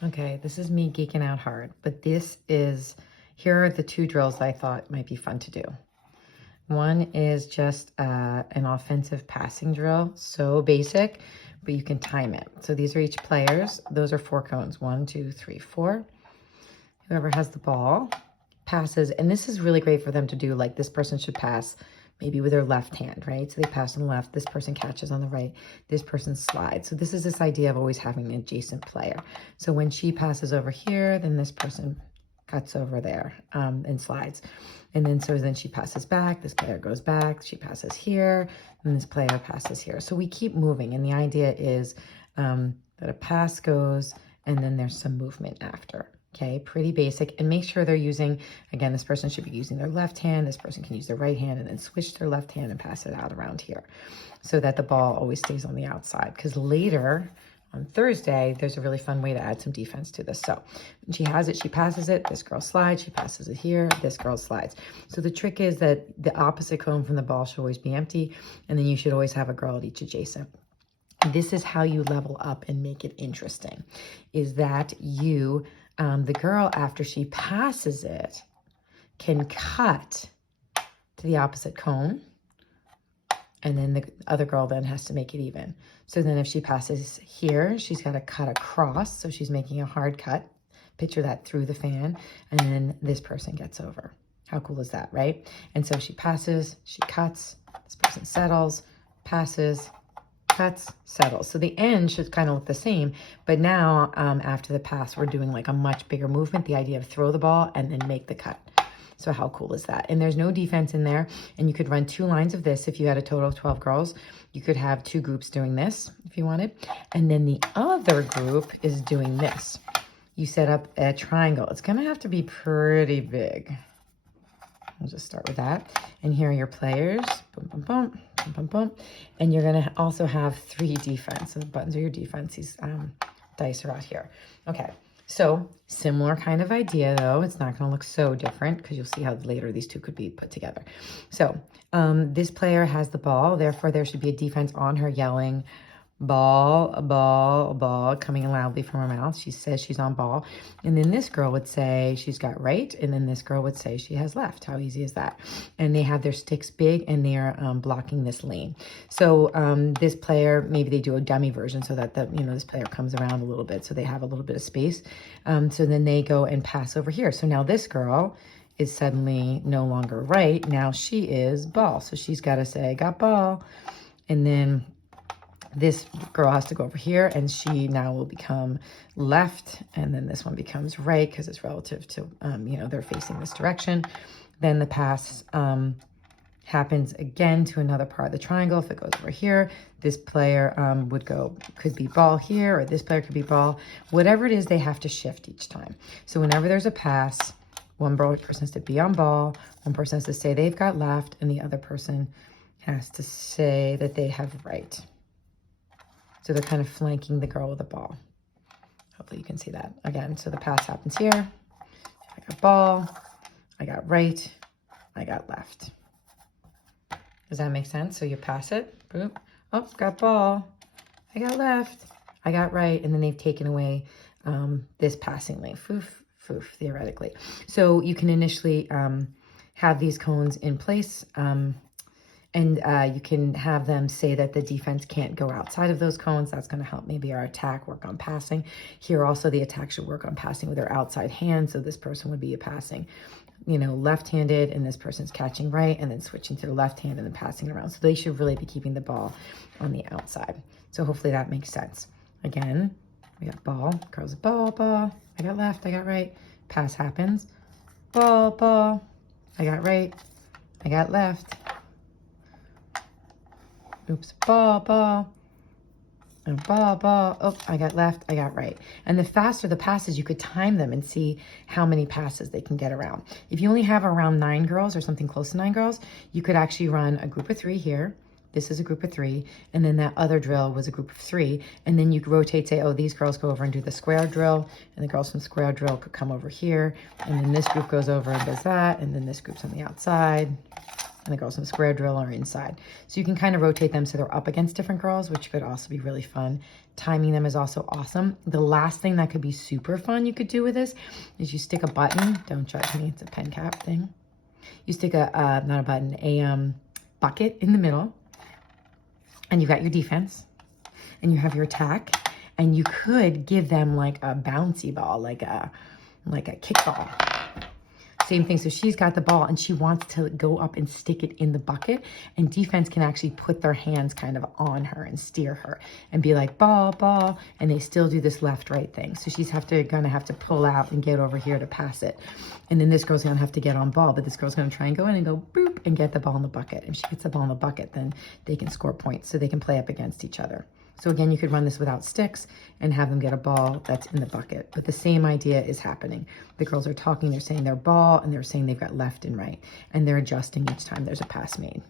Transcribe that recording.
Okay, this is me geeking out hard, but here are the two drills I thought might be fun to do. One is just an offensive passing drill, so basic, but you can time it. So these are each players. Those are 4 cones, 1, 2, 3, 4. Whoever has the ball passes, and this is really great for them to do, like this person should pass maybe with their left hand, right? So they pass on the left, this person catches on the right, this person slides. So this is this idea of always having an adjacent player. So when she passes over here, then this person cuts over there and slides. And then she passes back, this player goes back, she passes here, and this player passes here. So we keep moving, and the idea is that a pass goes, and then there's some movement after. Okay, pretty basic. And make sure they're using, again, this person should be using their left hand. This person can use their right hand and then switch their left hand and pass it out around here so that the ball always stays on the outside. Because later on Thursday, there's a really fun way to add some defense to this. So when she has it, she passes it. This girl slides. She passes it here. This girl slides. So the trick is that the opposite cone from the ball should always be empty. And then you should always have a girl at each adjacent. This is how you level up and make it interesting, is that you... the girl, after she passes it, can cut to the opposite cone. And then the other girl then has to make it even. So then if she passes here, she's got to cut across. So she's making a hard cut. Picture that through the fan. And then this person gets over. How cool is that, right? And so she passes, she cuts, this person settles, passes, cuts, settles. So the end should kind of look the same, but now after the pass, we're doing like a much bigger movement. The idea of throw the ball and then make the cut. So how cool is that? And there's no defense in there. And you could run 2 lines of this. If you had a total of 12 girls, you could have 2 groups doing this if you wanted. And then the other group is doing this. You set up a triangle. It's going to have to be pretty big. We'll just start with that. And here are your players. Boom, boom, boom, boom, boom, boom. And you're going to also have 3 defense. So the buttons are your defense. These dice are out here. Okay. So similar kind of idea, though. It's not going to look so different because you'll see how later these 2 could be put together. So this player has the ball. Therefore, there should be a defense on her yelling, ball, ball, ball, coming loudly from her mouth. She says she's on ball. And then this girl would say she's got right. And then this girl would say she has left. How easy is that? And they have their sticks big and they're blocking this lane. So this player, maybe they do a dummy version so that this player comes around a little bit. So they have a little bit of space. So then they go and pass over here. So now this girl is suddenly no longer right. Now she is ball. So she's got to say, got ball. And then this girl has to go over here, and she now will become left, and then this one becomes right because it's relative to, they're facing this direction. Then the pass happens again to another part of the triangle. If it goes over here, this player could be ball here, or this player could be ball. Whatever it is, they have to shift each time. So whenever there's a pass, one person has to be on ball, one person has to say they've got left, and the other person has to say that they have right. So they're kind of flanking the girl with the ball. Hopefully you can see that. Again, so the pass happens here. I got ball, I got right, I got left. Does that make sense? So you pass it, boop. Oh, got ball, I got left, I got right, and then they've taken away this passing lane, foof, foof, theoretically. So you can initially have these cones in place, and you can have them say that the defense can't go outside of those cones. That's going to help maybe our attack work on passing. Here also the attack should work on passing with their outside hand. So this person would be passing, left-handed, and this person's catching right and then switching to the left hand and then passing around. So they should really be keeping the ball on the outside. So hopefully that makes sense. Again, we got ball, girls, ball, ball. I got left, I got right. Pass happens. Ball, ball. I got right, I got left. Oops, ball, ball, and ball, ball. Oh, I got left, I got right. And the faster the passes, you could time them and see how many passes they can get around. If you only have around 9 girls or something close to 9 girls, you could actually run a group of 3 here. This is a group of 3. And then that other drill was a group of 3. And then you could rotate, say, oh, these girls go over and do the square drill. And the girls from square drill could come over here. And then this group goes over and does that. And then this group's on the outside. and the girls in the square drill are inside. So you can kind of rotate them so they're up against different girls, which could also be really fun. Timing them is also awesome. The last thing that could be super fun you could do with this is you stick a button. Don't judge me, it's a pen cap thing. You stick a, not a button, a bucket in the middle, and you've got your defense, and you have your attack, and you could give them like a bouncy ball, like a kickball. Same thing. So she's got the ball and she wants to go up and stick it in the bucket, and defense can actually put their hands kind of on her and steer her and be like, ball, ball. And they still do this left, right thing. So she's gonna have to pull out and get over here to pass it. And then this girl's gonna have to get on ball, but this girl's gonna try and go in and go boop and get the ball in the bucket. If she gets the ball in the bucket, then they can score points so they can play up against each other. So again, you could run this without sticks and have them get a ball that's in the bucket. But the same idea is happening. The girls are talking, they're saying their ball, and they're saying they've got left and right. And they're adjusting each time there's a pass made.